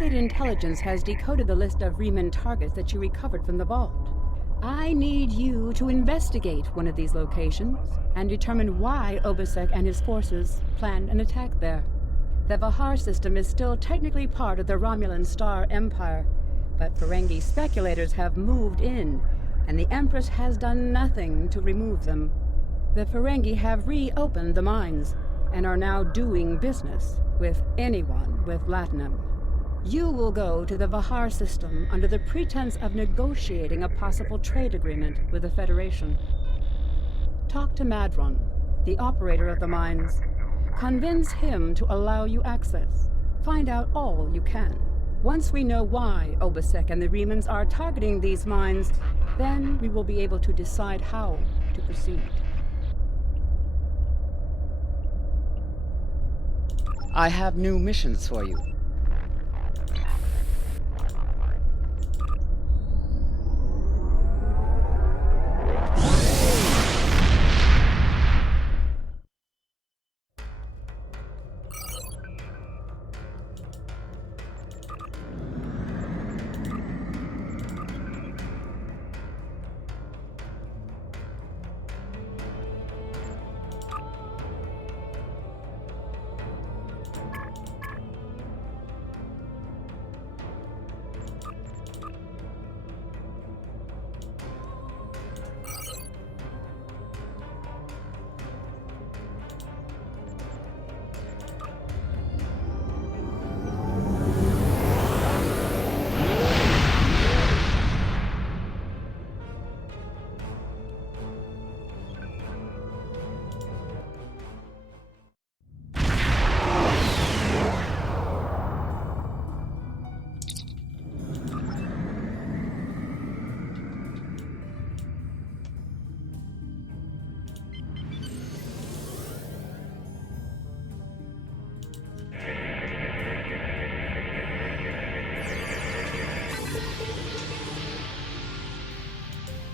Starfleet intelligence has decoded the list of Riemann targets that you recovered from the vault. I need you to investigate one of these locations and determine why Obasek and his forces planned an attack there. The Vahar system is still technically part of the Romulan Star Empire, but Ferengi speculators have moved in, and the Empress has done nothing to remove them. The Ferengi have reopened the mines and are now doing business with anyone with Latinum. You will go to the Vahar system under the pretense of negotiating a possible trade agreement with the Federation. Talk to Madron, the operator of the mines. Convince him to allow you access. Find out all you can. Once we know why Obasek and the Riemans are targeting these mines, then we will be able to decide how to proceed. I have new missions for you.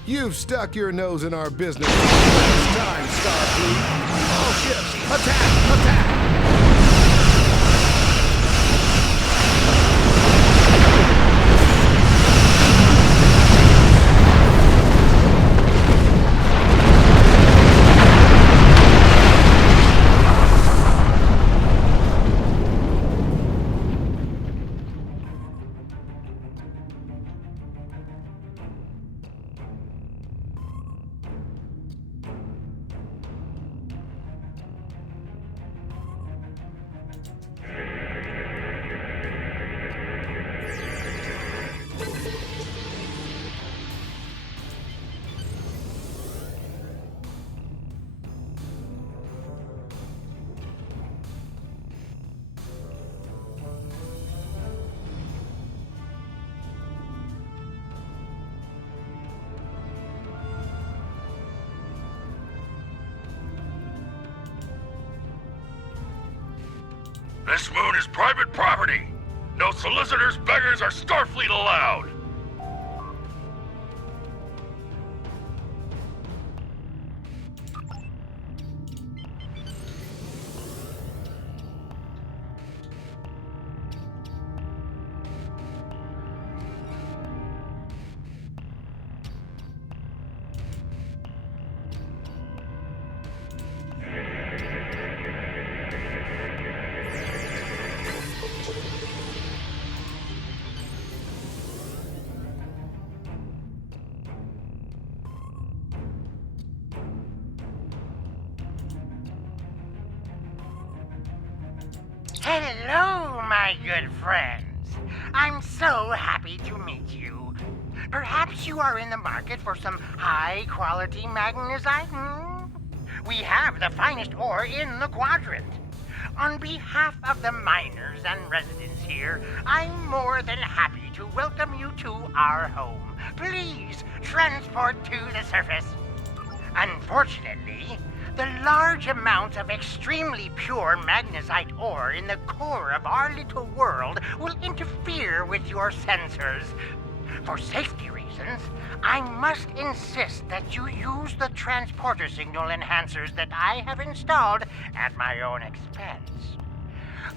You've stuck your nose in our business. It's time, Starfleet. All ships, attack! Attack! This moon is private property. No solicitors, beggars, or Starfleet allowed. Hello, my good friends. I'm so happy to meet you. Perhaps you are in the market for some high-quality magnesite? We have the finest ore in the quadrant. On behalf of the miners and residents here, I'm more than happy to welcome you to our home. Please transport to the surface. Unfortunately, the large amounts of extremely pure magnesite ore in the core of our little world will interfere with your sensors. For safety reasons, I must insist that you use the transporter signal enhancers that I have installed at my own expense.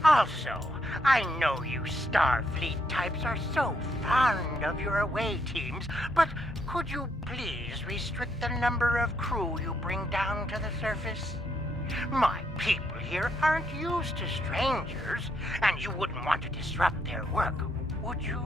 Also, I know you Starfleet types are so fond of your away teams, but could you please restrict the number of crew you bring down to the surface? My people here aren't used to strangers, and you wouldn't want to disrupt their work, would you?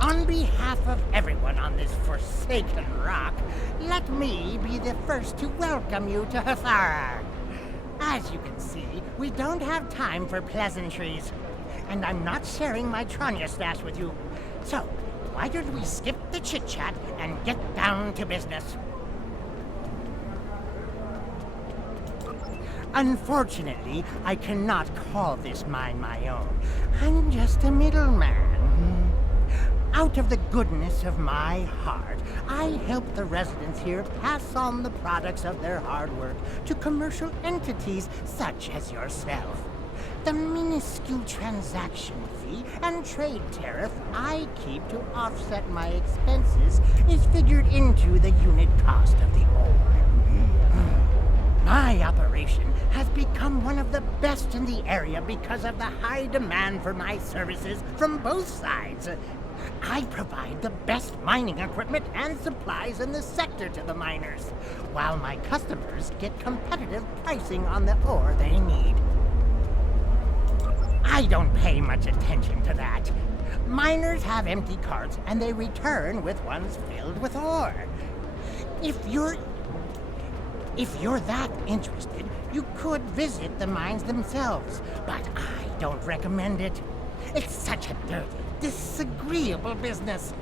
On behalf of everyone on this forsaken rock, let me be the first to welcome you to Hathara. As you can see, we don't have time for pleasantries, and I'm not sharing my Tranya stash with you. So, why don't we skip the chit-chat and get down to business? Unfortunately, I cannot call this mine my own. I'm just a middleman. Out of the goodness of my heart, I help the residents here pass on the products of their hard work to commercial entities such as yourself. The minuscule transaction fee and trade tariff I keep to offset my expenses is figured into the unit cost of the ore. My operation has become one of the best in the area because of the high demand for my services from both sides. I provide the best mining equipment and supplies in the sector to the miners, while my customers get competitive pricing on the ore they need. I don't pay much attention to that. Miners have empty carts and they return with ones filled with ore. If you're that interested, you could visit the mines themselves, but I don't recommend it. It's such a dirty, disagreeable business,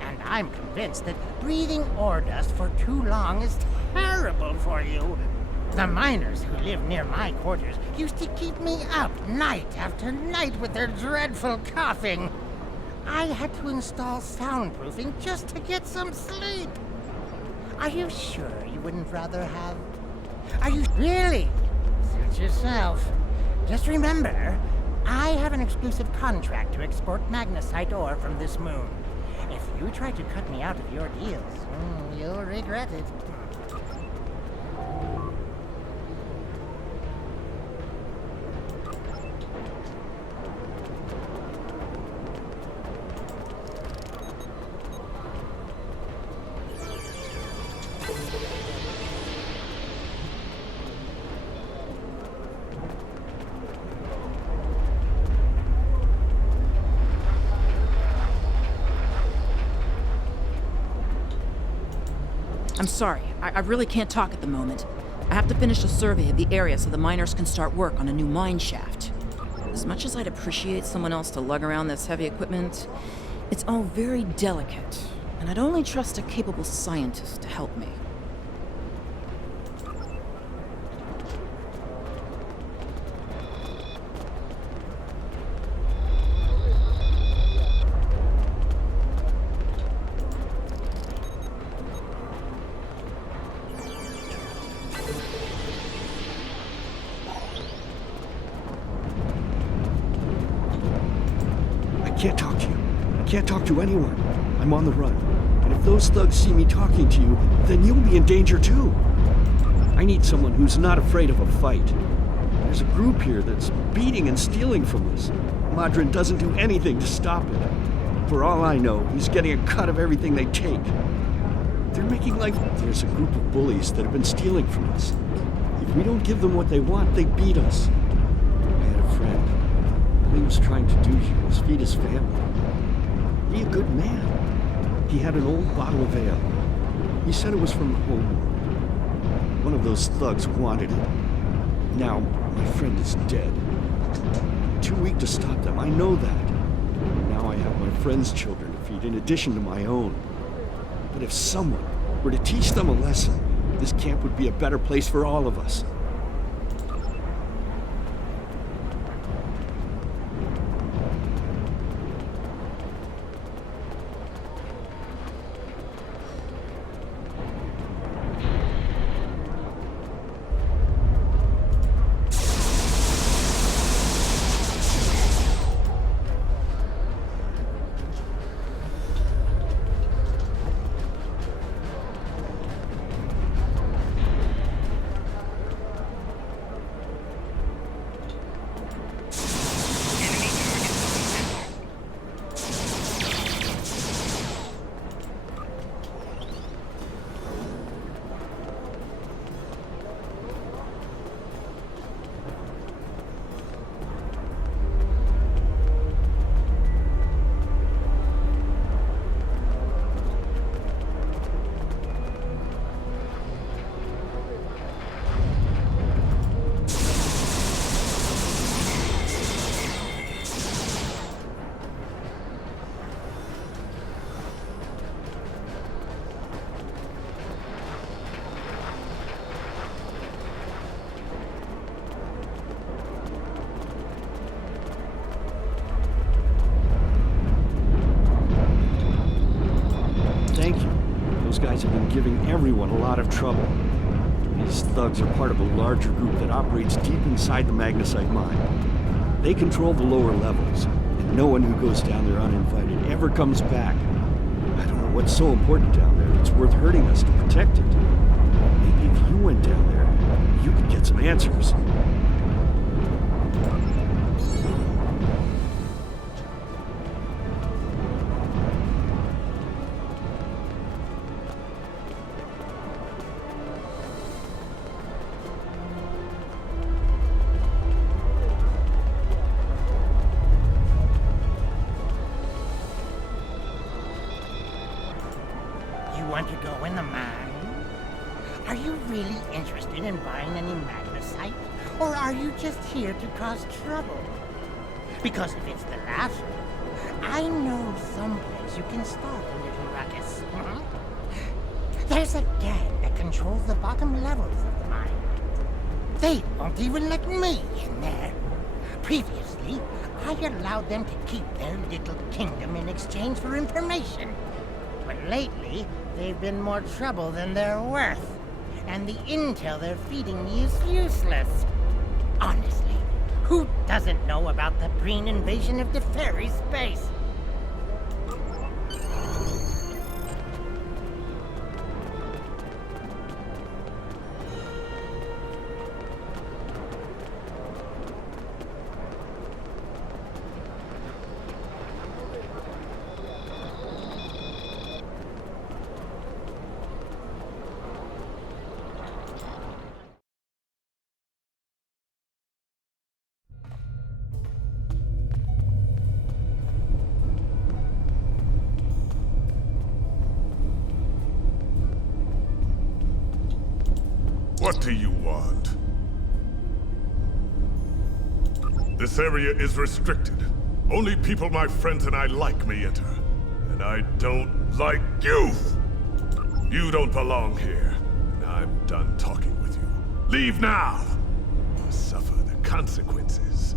and I'm convinced that breathing ore dust for too long is terrible for you. The miners who live near my quarters used to keep me up night after night with their dreadful coughing. I had to install soundproofing just to get some sleep. Are you sure you wouldn't rather have... Are you really? Suit yourself. Just remember, I have an exclusive contract to export magnesite ore from this moon. If you try to cut me out of your deals, you'll regret it. I'm sorry, I really can't talk at the moment. I have to finish a survey of the area so the miners can start work on a new mine shaft. As much as I'd appreciate someone else to lug around this heavy equipment, it's all very delicate, and I'd only trust a capable scientist to help me. I can't talk to you. I can't talk to anyone. I'm on the run. And if those thugs see me talking to you, then you'll be in danger too. I need someone who's not afraid of a fight. There's a group here that's beating and stealing from us. Madrin doesn't do anything to stop it. For all I know, he's getting a cut of everything they take. They're making life... There's a group of bullies that have been stealing from us. If we don't give them what they want, they beat us. I had a friend. All he was trying to do here was feed his family. Be a good man. He had an old bottle of ale. He said it was from the homeworld. One of those thugs wanted it. Now, my friend is dead. I'm too weak to stop them, I know that. Now I have my friend's children to feed in addition to my own. But if someone were to teach them a lesson, this camp would be a better place for all of us. Thank you. Those guys have been giving everyone a lot of trouble. These thugs are part of a larger group that operates deep inside the magnesite mine. They control the lower levels, and no one who goes down there uninvited ever comes back. I don't know what's so important down there that's worth hurting us to protect it. Maybe if you went down there, you could get some answers. Want to go in the mine? Are you really interested in buying any magnesite? Or are you just here to cause trouble? Because if it's the latter, I know someplace you can start a little ruckus. There's a gang that controls the bottom levels of the mine. They won't even let me in there. Previously, I allowed them to keep their little kingdom in exchange for information. But lately, they've been more trouble than they're worth. And the intel they're feeding me is useless. Honestly, who doesn't know about the green invasion of the fairy space? What do you want? This area is restricted. Only people my friends and I like may enter. And I don't like you! You don't belong here. And I'm done talking with you. Leave now! Or suffer the consequences.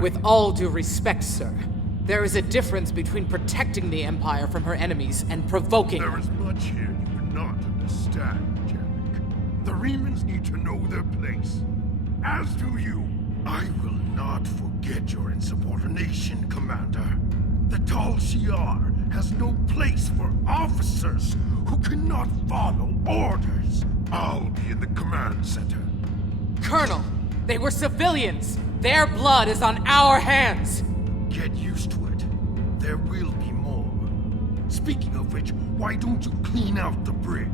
With all due respect, sir, there is a difference between protecting the Empire from her enemies and provoking There them. is much here you would not understand, Jack. The Remans need to know their place. As do you. I will not forget your insubordination, Commander. The Tal Shiar has no place for officers who cannot follow orders. I'll be in the command center. Colonel, they were civilians! Their blood is on our hands! Get used to it. There will be more. Speaking of which, why don't you clean out the brig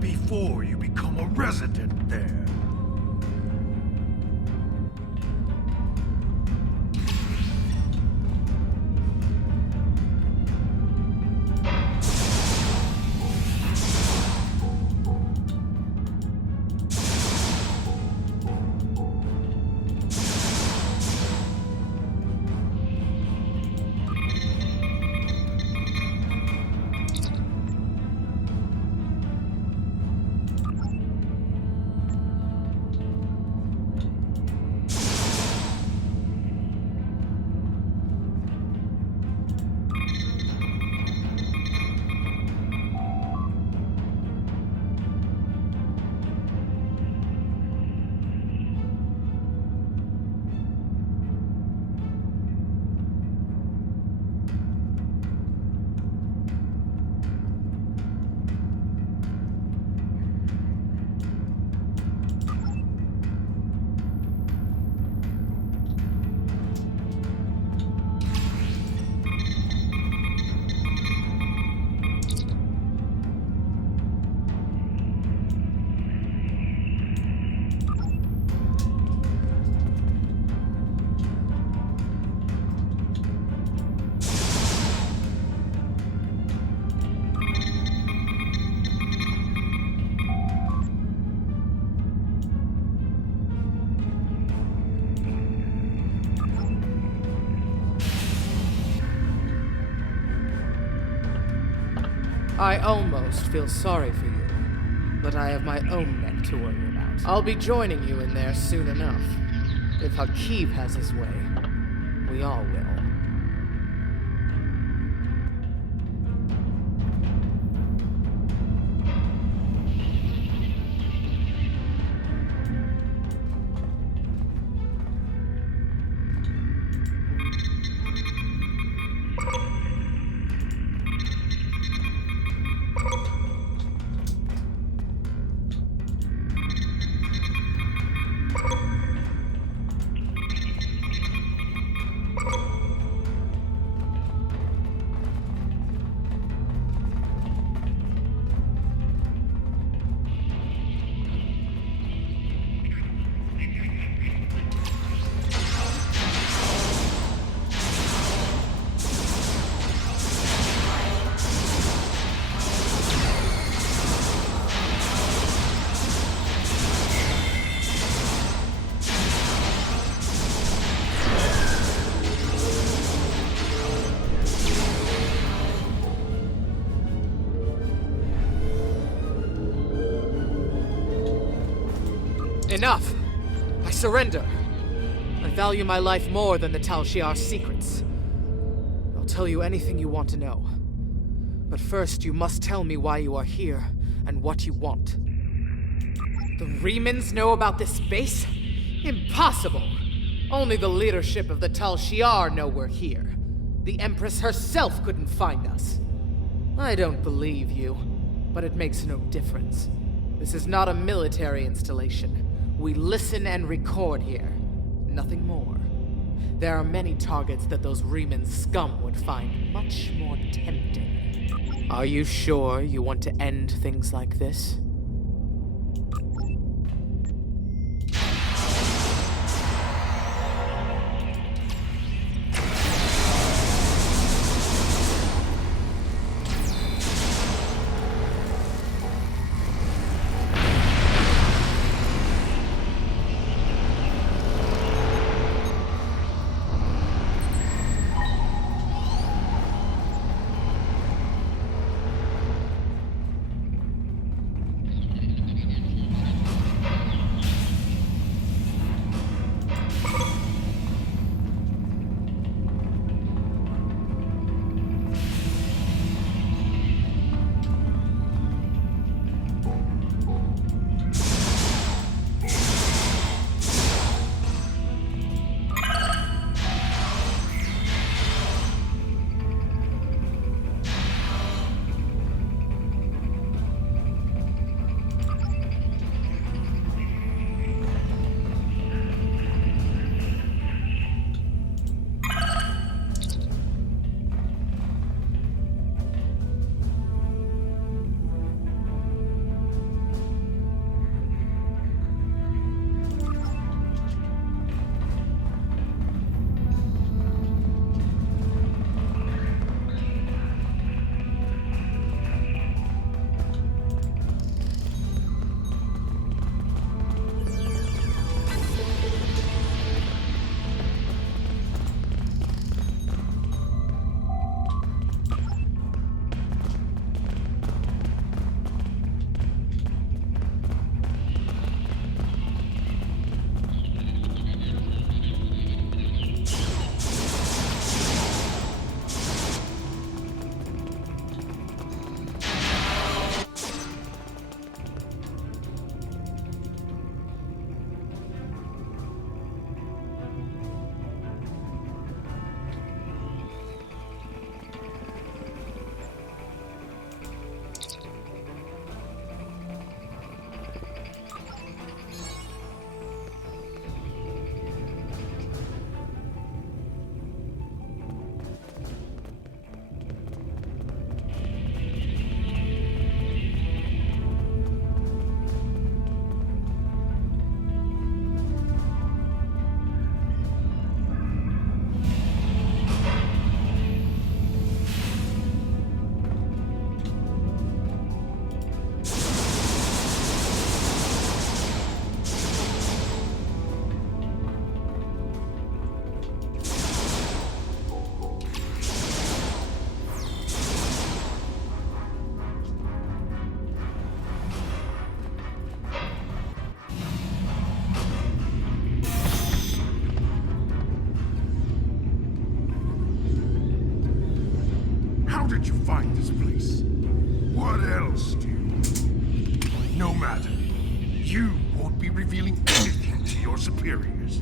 before you become a resident there? I almost feel sorry for you, but I have my own neck to worry about. I'll be joining you in there soon enough. If Hakeeb has his way, we all will. Enough! I surrender. I value my life more than the Tal Shiar's secrets. I'll tell you anything you want to know. But first, you must tell me why you are here and what you want. The Remans know about this base? Impossible! Only the leadership of the Tal Shiar know we're here. The Empress herself couldn't find us. I don't believe you, but it makes no difference. This is not a military installation. We listen and record here. Nothing more. There are many targets that those Reman scum would find much more tempting. Are you sure you want to end things like this? did you find this place? What else do you... No matter. You won't be revealing anything to your superiors.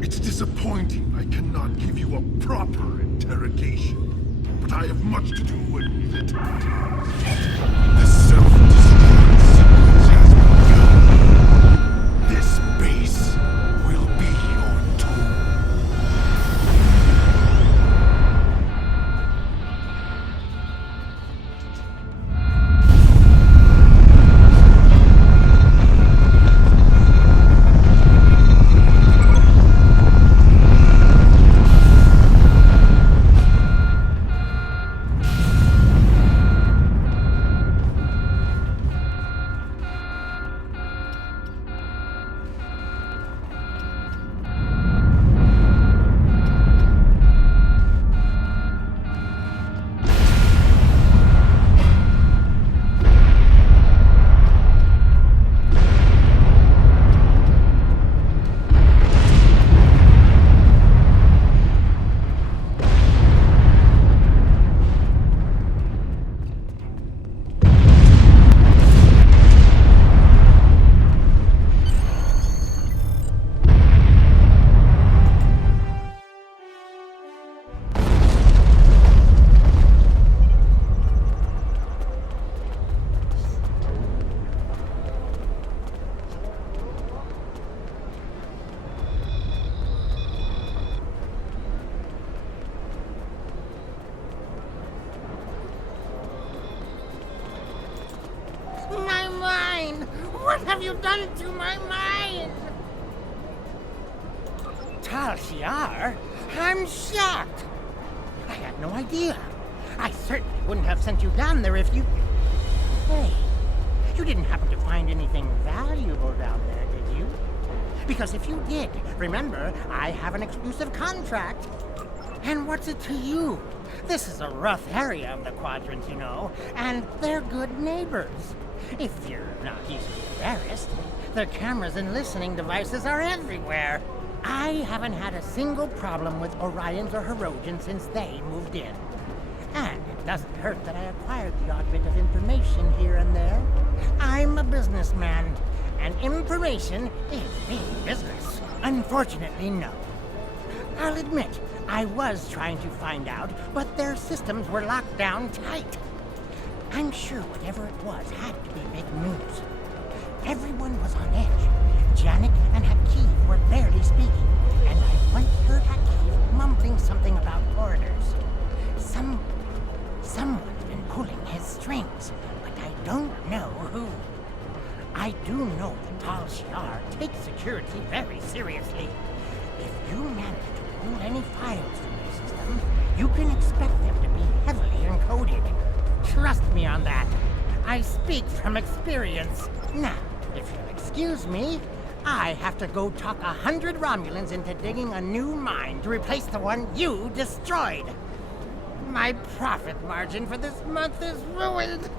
It's disappointing I cannot give you a proper interrogation. But I have much to do and little to do. The self-destruct sequence has begun. This base will be your tomb. My mind! What have you done to my mind? Tal Shiar? I'm shocked. I had no idea. I certainly wouldn't have sent you down there if you... Hey, you didn't happen to find anything valuable down there, did you? Because if you did, remember, I have an exclusive contract. And what's it to you? This is a rough area of the Quadrant, you know, and they're good neighbors. If you're not easily embarrassed, their cameras and listening devices are everywhere. I haven't had a single problem with Orions or Herodians since they moved in. And it doesn't hurt that I acquired the odd bit of information here and there. I'm a businessman, and information is big business. Unfortunately, no. I'll admit, I was trying to find out, but their systems were locked down tight. I'm sure whatever it was had to be big news. Everyone was on edge. Janik and Hakeev were barely speaking, and I once heard Hakeev mumbling something about orders. Someone's been pulling his strings, but I don't know who. I do know that Tal Shiar takes security very seriously. If you manage to pull any files from their system, you can expect them to be heavily encoded. Trust me on that. I speak from experience. Now, if you'll excuse me, I have to go talk 100 Romulans into digging a new mine to replace the one you destroyed. My profit margin for this month is ruined.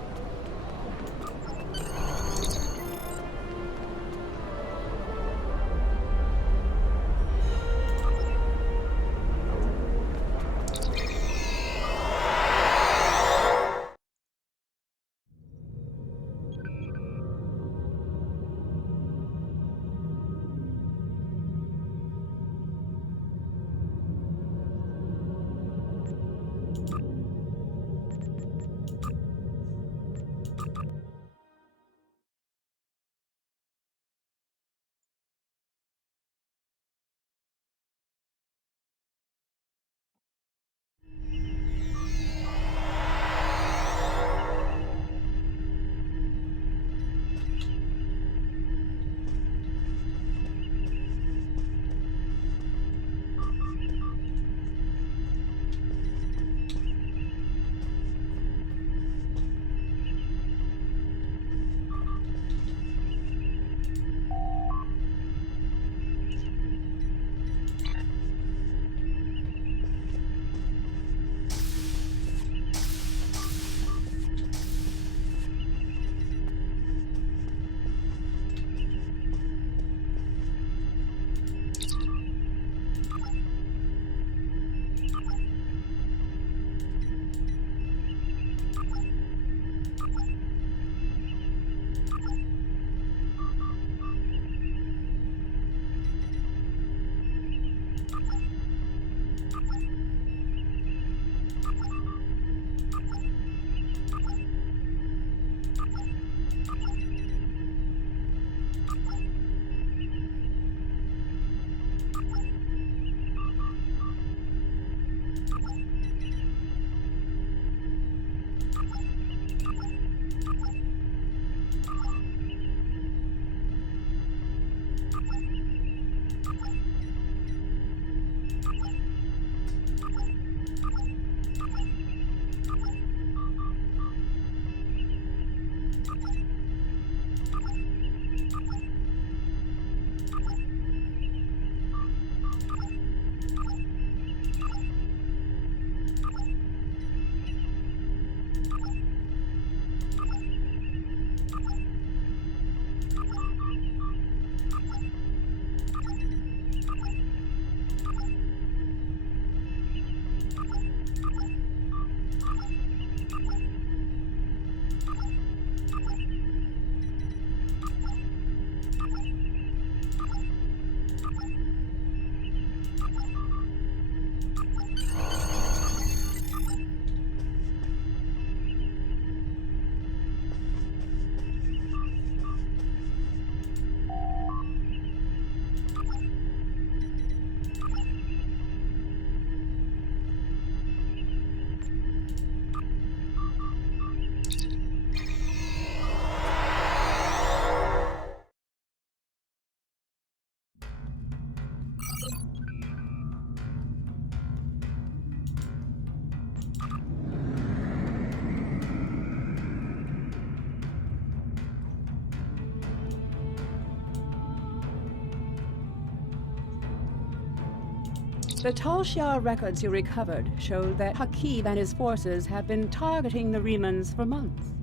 The Tal Shiar records you recovered show that Hakiv and his forces have been targeting the Remans for months.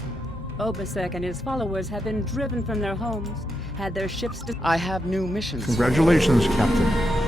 Obasek and his followers have been driven from their homes, had their ships... I have new missions. Congratulations, Captain.